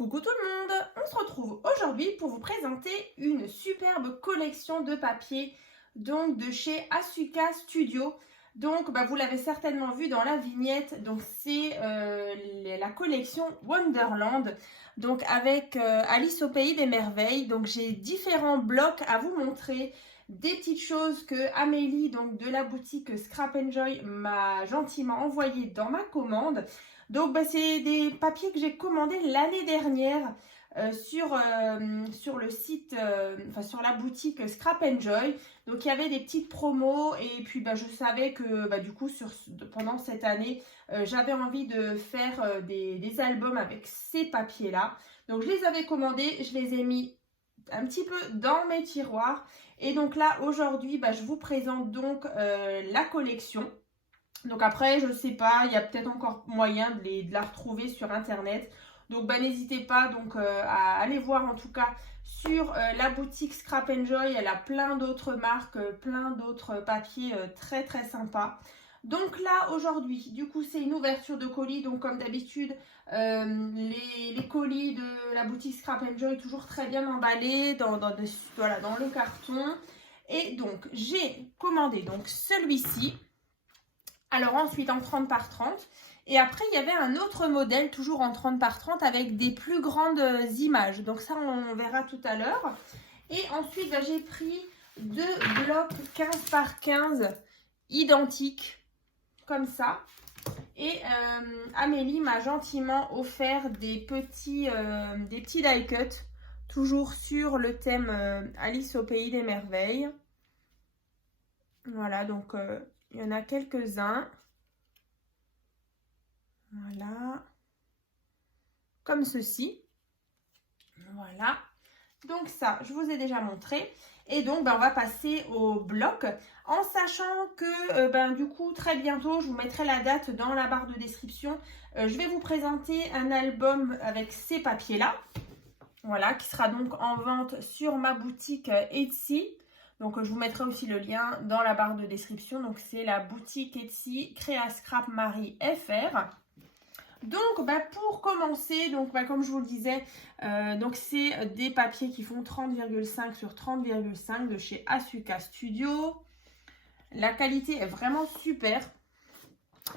Coucou tout le monde, on se retrouve aujourd'hui pour vous présenter une superbe collection de papiers donc de chez Asuka Studio. Donc vous l'avez certainement vu dans la vignette, donc c'est la collection Wonderland, donc avec Alice au pays des merveilles. Donc j'ai différents blocs à vous montrer, des petites choses que Amélie donc de la boutique Scrap Enjoy m'a gentiment envoyé dans ma commande. Donc c'est des papiers que j'ai commandés l'année dernière sur le site, sur la boutique Scrap Enjoy. Donc il y avait des petites promos et puis je savais que du coup pendant cette année j'avais envie de faire des albums avec ces papiers là. Donc je les avais commandés, je les ai mis un petit peu dans mes tiroirs et donc là aujourd'hui je vous présente donc la collection. Donc après, je ne sais pas, il y a peut-être encore moyen de la retrouver sur internet. Donc n'hésitez pas donc à aller voir en tout cas sur la boutique Scrap Enjoy. Elle a plein d'autres marques, plein d'autres papiers très très sympas. Donc là aujourd'hui, du coup c'est une ouverture de colis. Donc comme d'habitude, les colis de la boutique Scrap Enjoy toujours très bien emballés dans le carton. Et donc j'ai commandé donc celui-ci. Alors ensuite en 30 par 30 et après il y avait un autre modèle toujours en 30 par 30 avec des plus grandes images. Donc ça on verra tout à l'heure. Et ensuite j'ai pris deux blocs 15 par 15 identiques comme ça. Et Amélie m'a gentiment offert des petits die cut toujours sur le thème Alice au pays des merveilles. Voilà donc... il y en a quelques-uns. Voilà. Comme ceci. Voilà. Donc ça, je vous ai déjà montré. Et donc, on va passer au bloc. En sachant que, du coup, très bientôt, je vous mettrai la date dans la barre de description. Je vais vous présenter un album avec ces papiers-là. Voilà, qui sera donc en vente sur ma boutique Etsy. Donc, je vous mettrai aussi le lien dans la barre de description. Donc, c'est la boutique Etsy Créa Scrap Marie FR. Donc, pour commencer, donc, comme je vous le disais, donc c'est des papiers qui font 30,5 sur 30,5 de chez Asuka Studio. La qualité est vraiment super.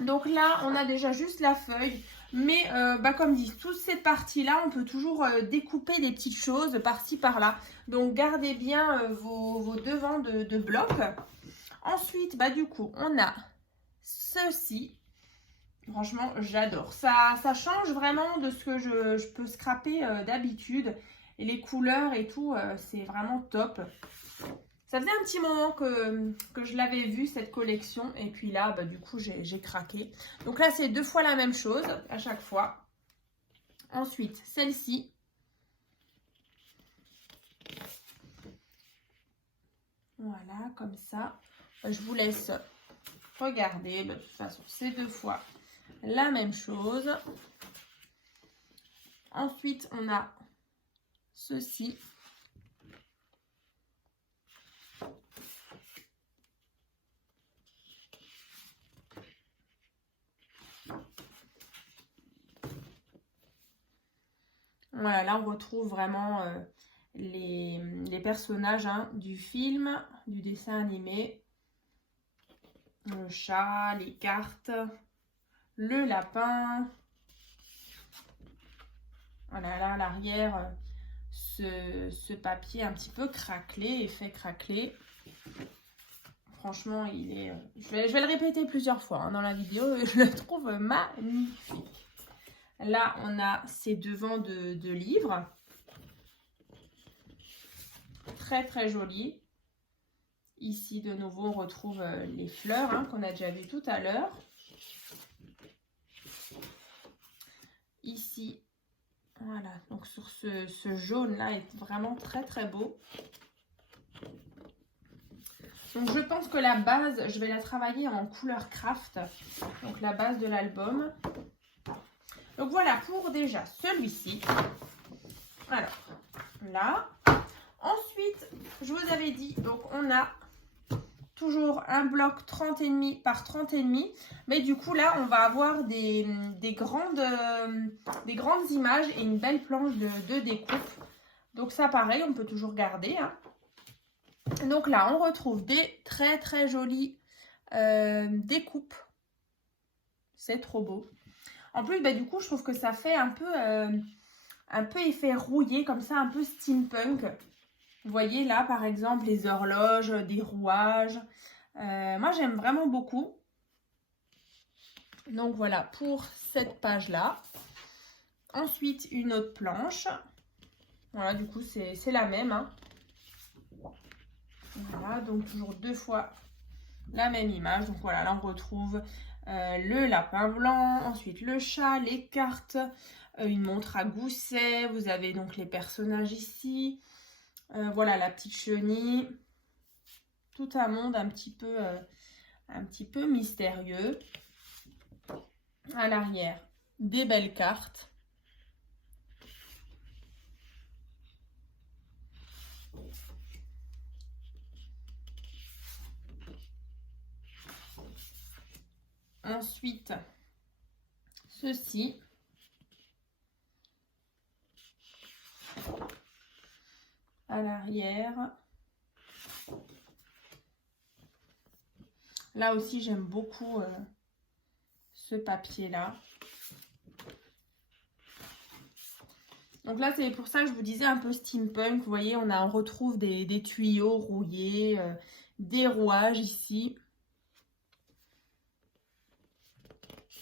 Donc là, on a déjà juste la feuille. Mais comme dit, toute cette partie-là, on peut toujours découper des petites choses par-ci, par-là. Donc, gardez bien vos devants de bloc. Ensuite, du coup, on a ceci. Franchement, j'adore. Ça change vraiment de ce que je peux scraper d'habitude. Et les couleurs et tout, c'est vraiment top. Ça faisait un petit moment que je l'avais vu, cette collection. Et puis là, du coup, j'ai craqué. Donc là, c'est 2 fois la même chose à chaque fois. Ensuite, celle-ci. Voilà, comme ça. Je vous laisse regarder. De toute façon, c'est 2 fois la même chose. Ensuite, on a ceci. Voilà, là on retrouve vraiment les personnages du film, du dessin animé. Le chat, les cartes, le lapin. Voilà, là à l'arrière, ce papier un petit peu craquelé, effet craquelé. Franchement, il est... je vais le répéter plusieurs fois dans la vidéo, je le trouve magnifique. Là, on a ces devants de livres. Très, très joli. Ici, de nouveau, on retrouve les fleurs qu'on a déjà vu tout à l'heure. Ici, voilà. Donc, sur ce jaune-là est vraiment très, très beau. Donc, je pense que la base, je vais la travailler en couleur craft. Donc, la base de l'album. Donc voilà pour déjà celui-ci. Alors là, ensuite, je vous avais dit, donc on a toujours un bloc 30,5 par 30,5. Mais du coup, là, on va avoir des grandes images et une belle planche de découpe. Donc ça, pareil, on peut toujours garder. Hein. Donc là, on retrouve des très très jolies découpes. C'est trop beau. En plus, bah, du coup, je trouve que ça fait un peu effet rouillé, comme ça, un peu steampunk. Vous voyez là, par exemple, les horloges, des rouages. Moi, j'aime vraiment beaucoup. Donc voilà, pour cette page-là. Ensuite, une autre planche. Voilà, du coup, c'est la même. Hein. Voilà, donc toujours 2 fois la même image. Donc voilà, là, on retrouve le lapin blanc, ensuite le chat, les cartes, une montre à gousset. Vous avez donc les personnages ici. Voilà, la petite chenille. Tout un monde un petit peu mystérieux. À l'arrière, des belles cartes. Ensuite, ceci. À l'arrière. Là aussi, j'aime beaucoup ce papier-là. Donc là, c'est pour ça que je vous disais un peu steampunk. Vous voyez, on retrouve des tuyaux rouillés, des rouages ici.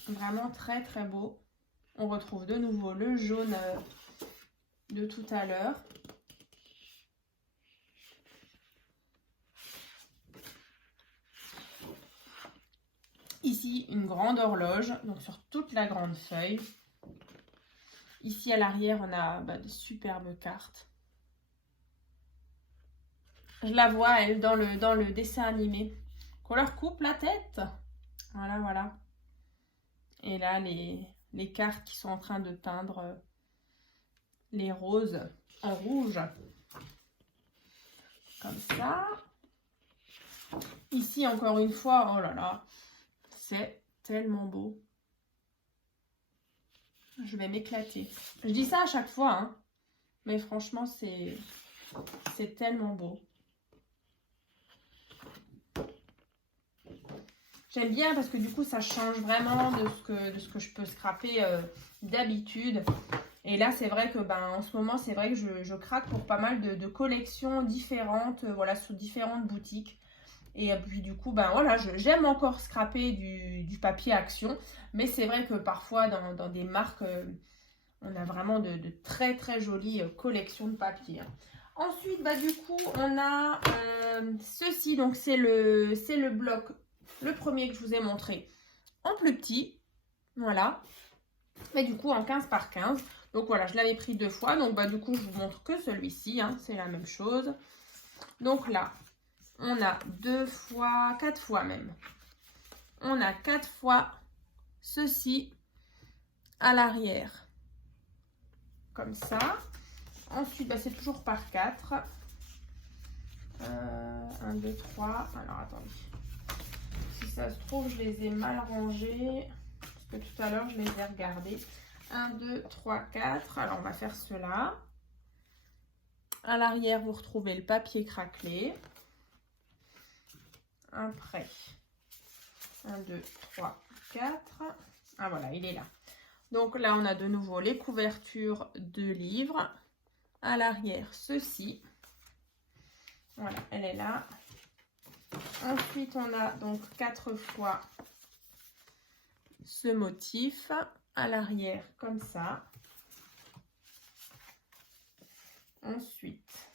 Vraiment très très beau. On retrouve de nouveau le jaune de tout à l'heure. Ici, une grande horloge, donc sur toute la grande feuille. Ici, à l'arrière, on a de superbes cartes. Je la vois, elle, dans le dessin animé. Qu'on leur coupe la tête. Voilà, voilà. Et là, les cartes qui sont en train de peindre les roses en rouge. Comme ça. Ici, encore une fois, oh là là, c'est tellement beau. Je vais m'éclater. Je dis ça à chaque fois, hein, mais franchement, c'est tellement beau. J'aime bien parce que du coup, ça change vraiment de ce que je peux scraper d'habitude. Et là, c'est vrai que en ce moment, c'est vrai que je craque pour pas mal de collections différentes, voilà, sur différentes boutiques. Et puis du coup, voilà, j'aime encore scraper du papier action. Mais c'est vrai que parfois, dans des marques, on a vraiment de très très jolies collections de papier. Hein. Ensuite, du coup, on a ceci. Donc, c'est le bloc, le premier que je vous ai montré, en plus petit. Voilà. Mais du coup, en 15 par 15. Donc, voilà, je l'avais pris 2 fois. Donc, du coup, je vous montre que celui-ci. Hein, c'est la même chose. Donc là, on a 2 fois, 4 fois même. On a 4 fois ceci à l'arrière. Comme ça. Ensuite, c'est toujours par 4. 1, 2, 3. Alors, attendez. Si ça se trouve, je les ai mal rangés. Parce que tout à l'heure, je les ai regardés. 1, 2, 3, 4. Alors, on va faire cela. À l'arrière, vous retrouvez le papier craquelé. Après, 1, 2, 3, 4. Ah, voilà, il est là. Donc là, on a de nouveau les couvertures de livres. À l'arrière, ceci. Voilà, elle est là. Ensuite, on a donc 4 fois ce motif à l'arrière, comme ça. Ensuite,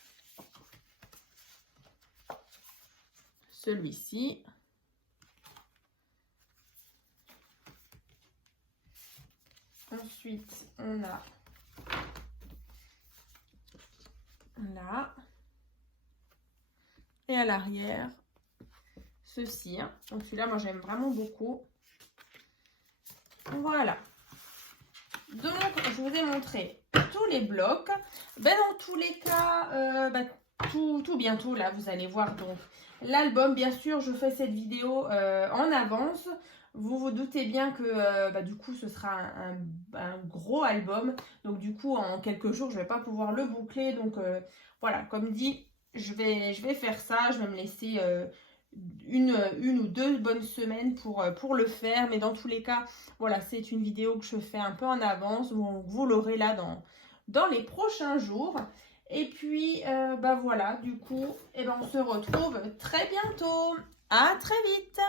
celui-ci. Ensuite, on a là. Et à l'arrière, ceci. Hein. Donc celui-là, moi, j'aime vraiment beaucoup. Voilà. Donc, je vous ai montré tous les blocs. Dans tous les cas, tout bientôt. Là, vous allez voir donc l'album. Bien sûr, je fais cette vidéo en avance. Vous vous doutez bien que du coup, ce sera un gros album. Donc, du coup, en quelques jours, je ne vais pas pouvoir le boucler. Donc, voilà, comme dit, je vais faire ça. Je vais me laisser une ou deux bonnes semaines pour le faire. Mais dans tous les cas, voilà, c'est une vidéo que je fais un peu en avance. Vous l'aurez là dans les prochains jours. Et puis, voilà, du coup, on se retrouve très bientôt. À très vite!